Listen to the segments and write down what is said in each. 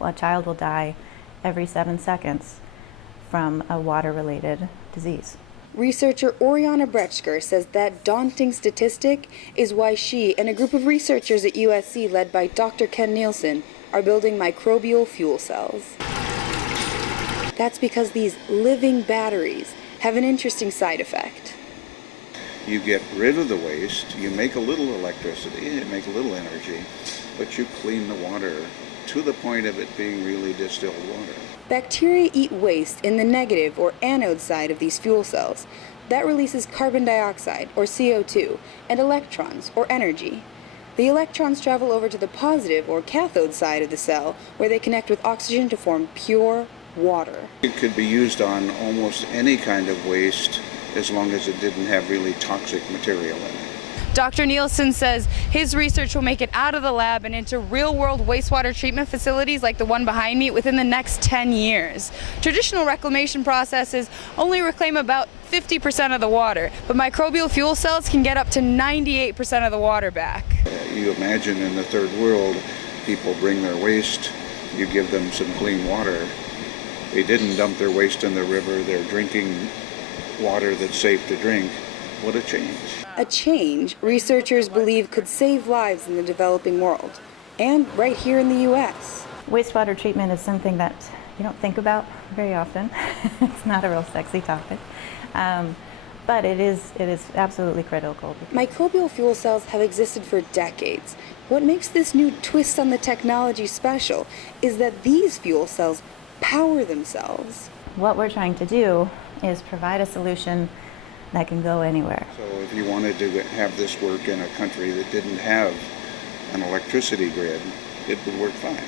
A child will die every 7 seconds from a water-related disease. Researcher Oriana Bretschker says that daunting statistic is why she and a group of researchers at USC led by Dr. Ken Nielsen are building microbial fuel cells. That's because these living batteries have an interesting side effect. You get rid of the waste, you make a little electricity, you make a little energy, but you clean the water to the point of it being really distilled water. Bacteria eat waste in the negative or anode side of these fuel cells. That releases carbon dioxide, or CO2, and electrons, or energy. The electrons travel over to the positive or cathode side of the cell, where they connect with oxygen to form pure water. It could be used on almost any kind of waste as long as it didn't have really toxic material in it. Dr. Nielsen says his research will make it out of the lab and into real-world wastewater treatment facilities like the one behind me within the next 10 years. Traditional reclamation processes only reclaim about 50% of the water, but microbial fuel cells can get up to 98% of the water back. You imagine in the third world, people bring their waste, you give them some clean water. They didn't dump their waste in the river, they're drinking water that's safe to drink. What a change. A change researchers believe could save lives in the developing world, and right here in the U.S. Wastewater treatment is something that you don't think about very often. It's not a real sexy topic, but it is absolutely critical. Microbial fuel cells have existed for decades. What makes this new twist on the technology special is that these fuel cells power themselves. What we're trying to do is provide a solution that can go anywhere. So if you wanted to have this work in a country that didn't have an electricity grid, it would work fine.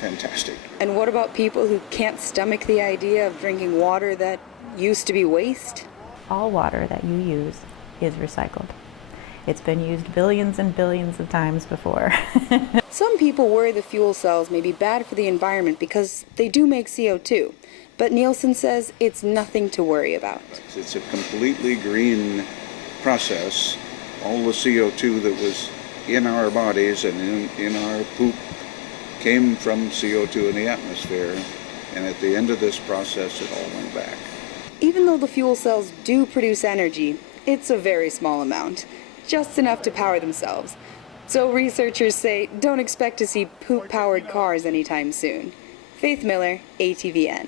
Fantastic. And what about people who can't stomach the idea of drinking water that used to be waste? All water that you use is recycled. It's been used billions and billions of times before. Some people worry the fuel cells may be bad for the environment because they do make CO2. But Nielsen says it's nothing to worry about. It's a completely green process. All the CO2 that was in our bodies and in our poop came from CO2 in the atmosphere. And at the end of this process, it all went back. Even though the fuel cells do produce energy, it's a very small amount, just enough to power themselves. So researchers say don't expect to see poop-powered cars anytime soon. Faith Miller, ATVN.